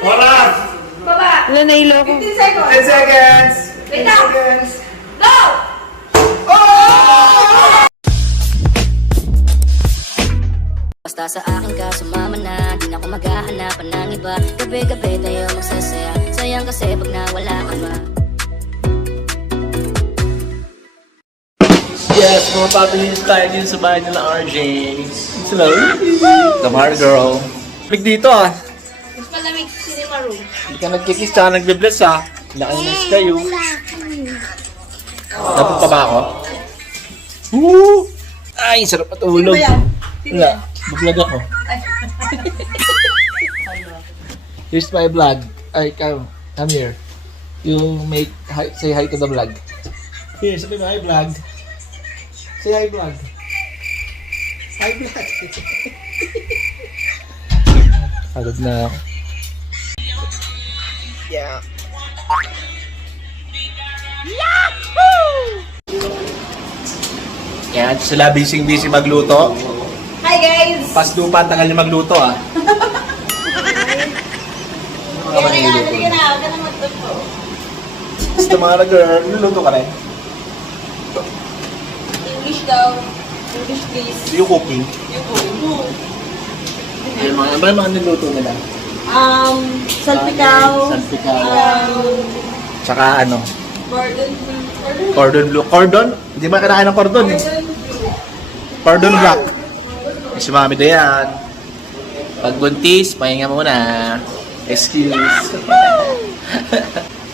Oras! Baba. Wala na ilo ko. 15 seconds. 10 seconds! Wait 10 lang. seconds! Go! Basta sa akin ka sumama na Di na ako maghahanapan ng iba Gabi-gabi tayo magsasaya Sayang kasi pag nawala ka ba Yes, mga papilinis tayo din sa bahay nila RJ. Hello. Damar girl. Big dito ah. Ka nagkikis tsaka nagbe-bless ah. Nakainis kayo. Dapat pa ba ako? Woo! Ay, sarap matulog. Wala. Vlog ako. Here's my vlog. Ay, come. Come here. You make, hi, say hi to the vlog. Here, sabi mo, hi vlog. Say hi vlog. Hi vlog. Pagod na ako. Yeah. Yan, sila busy-busy magluto. Hi guys! Pas lupa, tagal niya magluto ah. Kaya na, maniligo. dali ka na. Huwag ka na magtuto. Basta mga girl, niluluto ka rin. English daw. English please. You cooking. You go. Yung mga, ano mga niluto nila? Um, salpikaw. Salpikaw. Um, Tsaka ano, Gordon. Gordon. cordon bleu. Cordon? Hindi ba kailangan ng cordon eh. Cordon black. Si Mami Dayan. Pag buntis, pahinga muna. Excuse.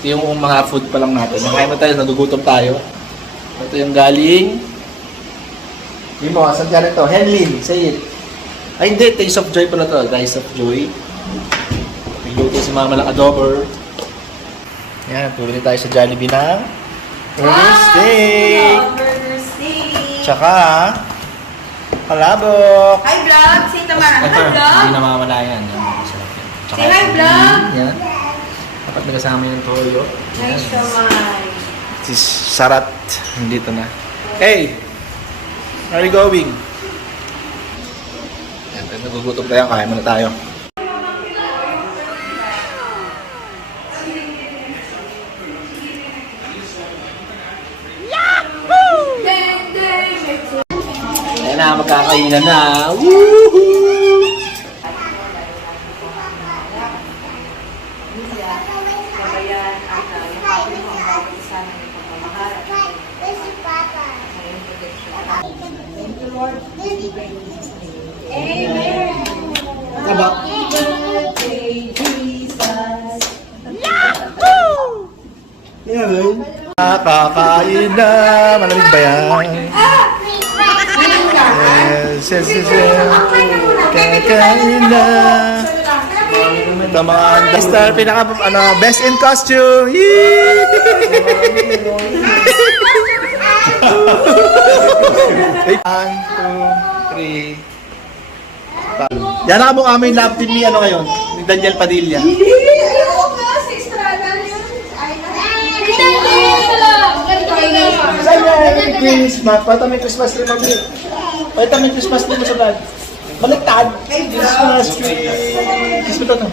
Ito yung mga food pa lang natin. Nakain na tayo, nagugutom tayo. Ito yung galing. Hindi mo, saan galing to? Henlin, say it. Ay hindi, Taste of Joy pala to. Taste of Joy. Nagluto si Mama ng adobo. Yan, tuloy tayo sa Jollibee ng burger steak. Burger steak. Tsaka, palabok. Hi vlog! Say Tamara. Hi vlog! hindi namamala yan. Yan, masarap yan. Tsaka Say hi, vlog. Yan. Dapat nagkasama yung toyo. Nice naman. Si Sarat, dito na. Hey! Where are you going? Yan, nagugutom tayo. Kaya muna tayo. Kakainan na. Woohoo! Kabayan at ang bawal sa ng pagmamahal at Thank you, Lord. Amen. Happy birthday, Jesus. Yahoo! Yan. Kakainan. Malamig ba yan? Yes. Kakain na. Ito mga star, pinaka, ano, best in costume. Yee! One, two, three. Yan ang yung love team ni ano ngayon, ni Daniel Padilla. Merry Christmas! Pata may Christmas tree mami. Pata may Christmas mo sa vlog. Baliktad! Christmas tree! Christmas to.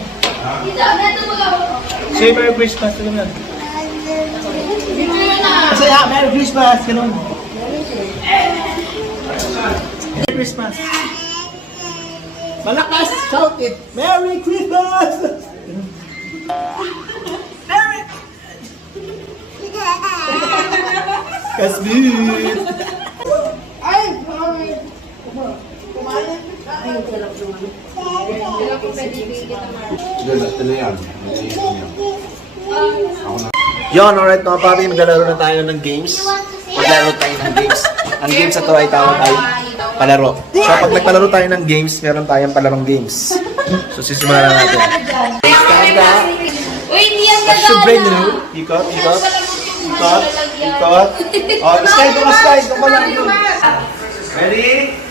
Say Merry Christmas. Mo yan. Kasi ah, Merry Christmas! Ganun. Merry Christmas! Malakas! Shout it! Merry Christmas! Merry! Kasbit! Yon, alright mga papi, maglalaro na tayo ng games. Maglaro tayo ng games. Ang games na to ay tawag ay palaro. So pag nagpalaro tayo ng games, meron tayong palarong games. So sisimulan na natin. Stand up. Uy, hindi yan What's your brain, know? Ikot, ikot. Ikot, ikot. Oh, slide ka, slide. Ito lang. Ready?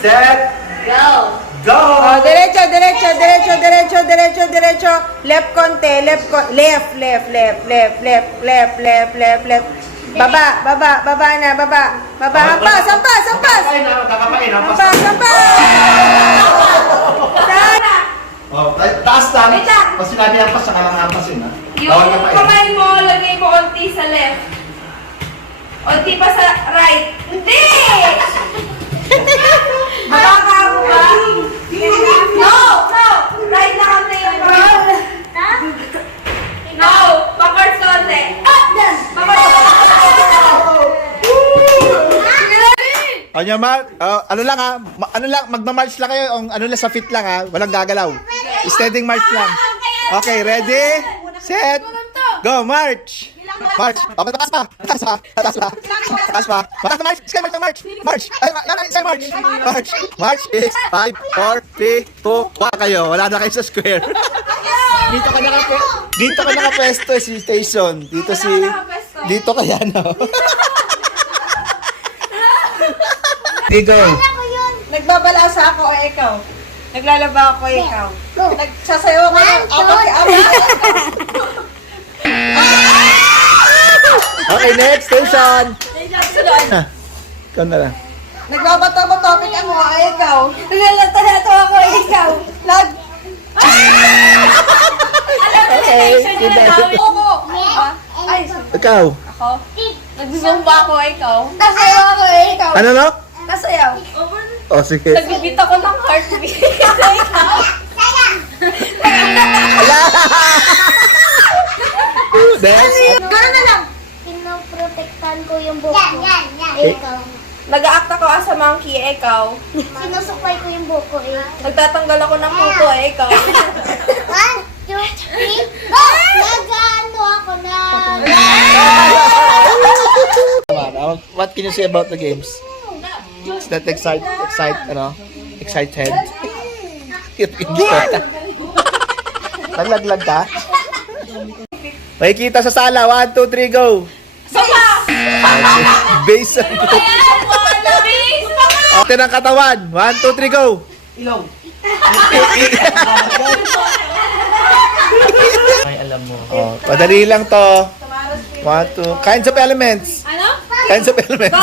Set. Go! Go! Oh, derecho, derecho, derecho, derecho, derecho, derecho. Left konti, left, kon- left, left, left, left, left, left, left, left, left. Baba, baba, baba na, baba. Baba, hampas, hampas, hampas. Kakapain na, kakapain. Hampas. Hampas, hampas. Sana. Oh, ta- taas lang. Wait lang. Pag sinabi ang pas, saka lang ampasin ha. Yung Bawal kamay mo, lagay mo onti sa left. Onti pa sa right. Hindi! Makaka mo ba? No! No! Right na kami yung. No! Backwards konti. Ah! Backwards O niya, ma, oh, ano lang ha, ma- ano lang, magma-march lang kayo, ang ano lang sa fit lang ha, walang gagalaw. Steady march lang. Okay, ready, set, go, march! March! Okay, taas pa! Taas pa! Taas pa! Taas pa! Mataas na march! Sky march na march! March! Ay, yan, sky march! March! March is 5, 4, 3, 2, 1 kayo. Wala na kayo sa square. Dito ka naka Dito ka nakapwesto si station. Dito si Dito ka yan, oh. Ego. Nagbabalasa ako o ikaw? Naglalaba ako o ikaw? Nagsasayaw ako ng apat ka Okay, next station. Ah, Ikaw na lang. Nagbabato mo topic ako o ikaw? Naglalata-lato ako o ikaw? Nag... Okay. good night. Ako! Ay, Ikaw. ako? Nagzumba ako, ikaw. Nasayaw ako o ikaw? Ano no? Nasayaw. Oh, sige. Nagbibit ako ng heartbeat. ikaw? Next. Gano'n na lang. Pinoprotektan ko yung buhok ko. Yan, yan, yan. Ikaw. Nag-act ako as a monkey, eh, ikaw. Sinusukay ko yung buhok ko eh. Nagtatanggal ako ng kuko, eh, ikaw. One, two, three, go! Nag-ano ako na. What can you say about the games? Is that excite, excite, ano? Excited? Naglaglag ka? May kita sa sala. One, two, three, go! Base. Labis! Sapa! Ate ng katawan. One, two, three, go! Ay, alam mo. Oh, madali lang to. One, two. Kinds of elements. Ano? Kinds of elements.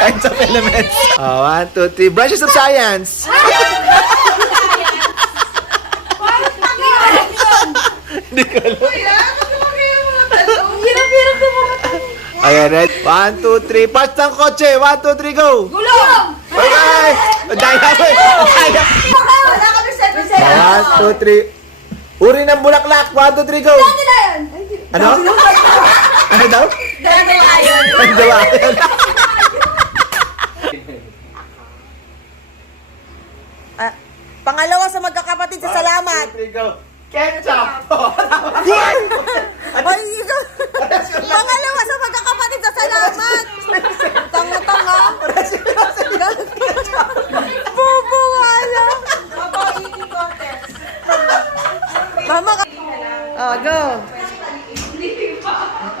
Kinds of elements. Oh, one, two, three. Branches of science. Hindi ko alam. Ayan, red. One, two, three. Parts ng kotse. One, two, three, go. Gulong! Okay. Daya mo. Daya. Wala kami set set. One, two, three. Uri ng bulaklak. One, two, three, go. Ano? Ano daw? Ang dawa. Ah, pangalawa sa magkakapatid sa salamat. One, two, three, go. Ketchup. Ay, ikaw. pangalawa sa magkakapatid sa salamat. Tanga-tanga. Bobo, wala. Mama ka. Oh, go.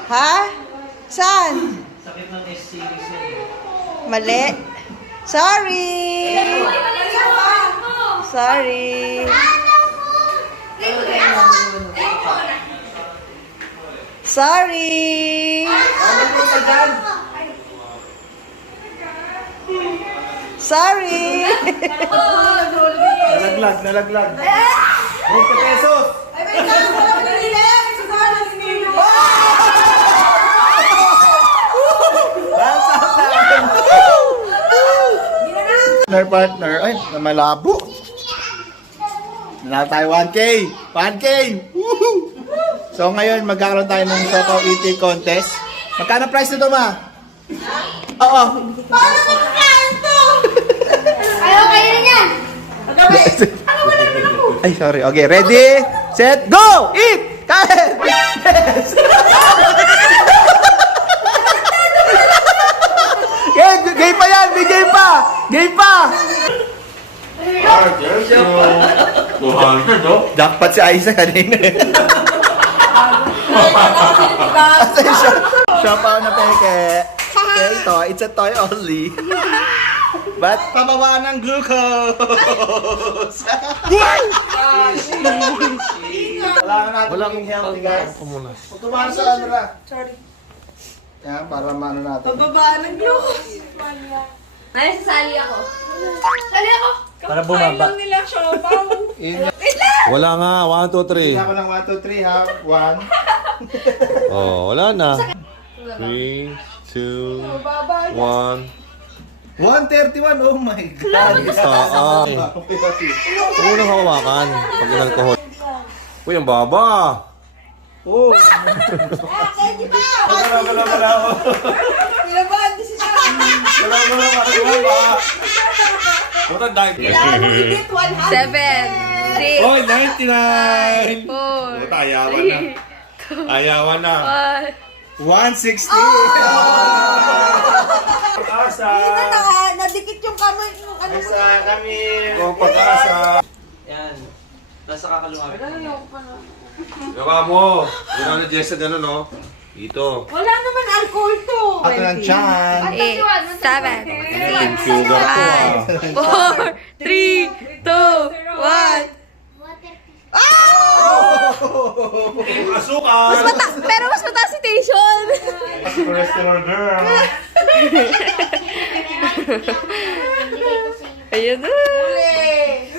Ha? Saan? Sakit ng S-series. Mali. Sorry. Sorry. Sorry. Sorry. Nalaglag, nalaglag. 20 pesos. Partner, partner. Ay, na malabo. Na tayo 1K. 1K. Woohoo! So ngayon, magkakaroon tayo ng Sokaw eating contest. Magkano price nito, ma? Oo. Ayaw kayo na yan. Ay, sorry. Okay, ready, set, go! Eat! Kain! Yes! Game, game pa yan! May game pa! Game pa! Jackpot si Aiza kanina eh. Siya pa na peke. Kaya ito, it's a toy only. But pababa ng glucose. Wala na natin Walang healthy guys. Huwag tumahan sa ano na. Sorry. Yan, para maano natin. Babaan ng glucose. Ay, sasali ako. Sali ako. Para bumaba. nila siopaw. Wala nga. One, two, three. Ako lang 1, 2, 3 ha. 1. Oh, wala na. Three, two, one. 131, oh my God. Saan? Huwag mo nang hawakan pag inalkohol. Uy, ang baba. Oh. Ah, Wala, wala, wala. Kinabahan din siya. Wala, wala, wala. Puta, dive. Higit 100. Seven. Six. Oy, 99. Four. Puta, ayawan na. Ayawan na. One. 160 pag-asa. Hindi na, nadikit yung kamay. Ano yung ano Asa kami. O pag-asa. Yan. Tapos kakaluha. Wala na ako pa na. Gawa mo. Yun ang na-gested ano, no? Dito. Wala naman alcohol to. Ato ng tiyan. 8, 7, 6, 5, 4, 3, 2, 1. Ah! Team Mas Asukal! pero mas mataas si Tation. Rest in order. Ayan na.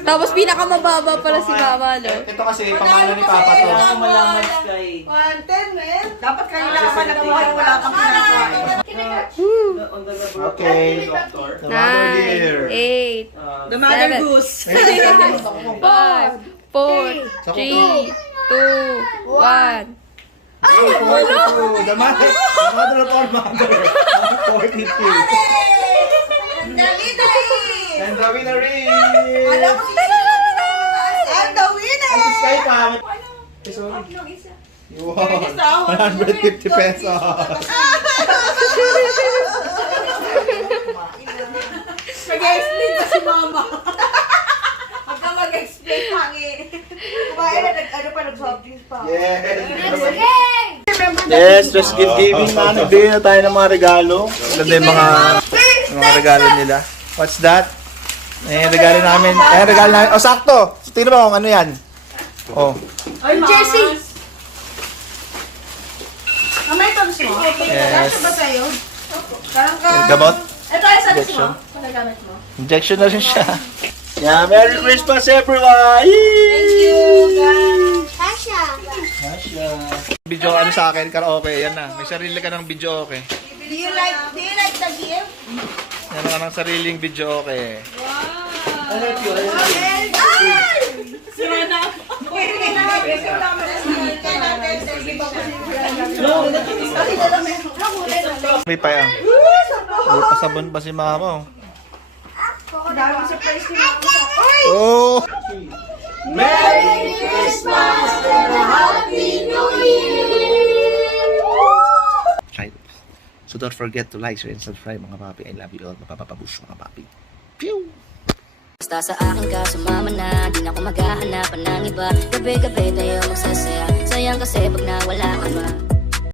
Tapos pinakamababa pala si Mama, no? Ito kasi pangalan ni Papa to. Kailangan mo lang mag-fly. Man. Dapat kayo lang ang nakuha yung wala pang kinakain. On the labor. Okay. Doctor. Uh, the mother Nine, dear. eight, Dumadagus. seven, five, 4, 3, 2, 1. Ay, 42. The mother, the mother of all mother. 42. And the winner is... Alam mo, I'm the winner! Ang sky pa. Ay, sorry. You won. 150 pesos. Mag-explain na si mama. Huwag ka mag-explain, pangit. Kumain na, nag- ano pa, nag-soft drinks pa. Yes. Yes, just gift giving na. Nagbigay na tayo ng mga regalo. Ganda yung mga, yung mga regalo nila. What's that? Eh, regalo namin. Eh, regalo namin. Oh, sakto. Tingnan mo kung ano yan. Oh. Ay, Jesse! Mamay pa gusto mo? Yes. Kasya ba sa'yo? Parang ka... Gamot? Ito ay sabi Injection. mo. Panagamit mo. Injection na rin siya. Yeah, Merry Christmas everyone! Thank you, guys! Tasha! Video ano sa akin, karaoke. Yan na. May sarili ka ng video okay. Do you like, do you like the gift? Meron ka ng sariling video okay. May pa yan. May pasabon pa si mama. oh. Dami surprise ni Mama sa... Uy! Oh! Merry Christmas and a Happy New Year! Try this. So don't forget to like, share, and subscribe mga papi. I love you all. Mapapapush mga papi. Pew! Basta sa akin ka sumama na Di na ako maghahanapan ng iba Gabi-gabi tayo magsasaya Sayang kasi pag nawala ka ba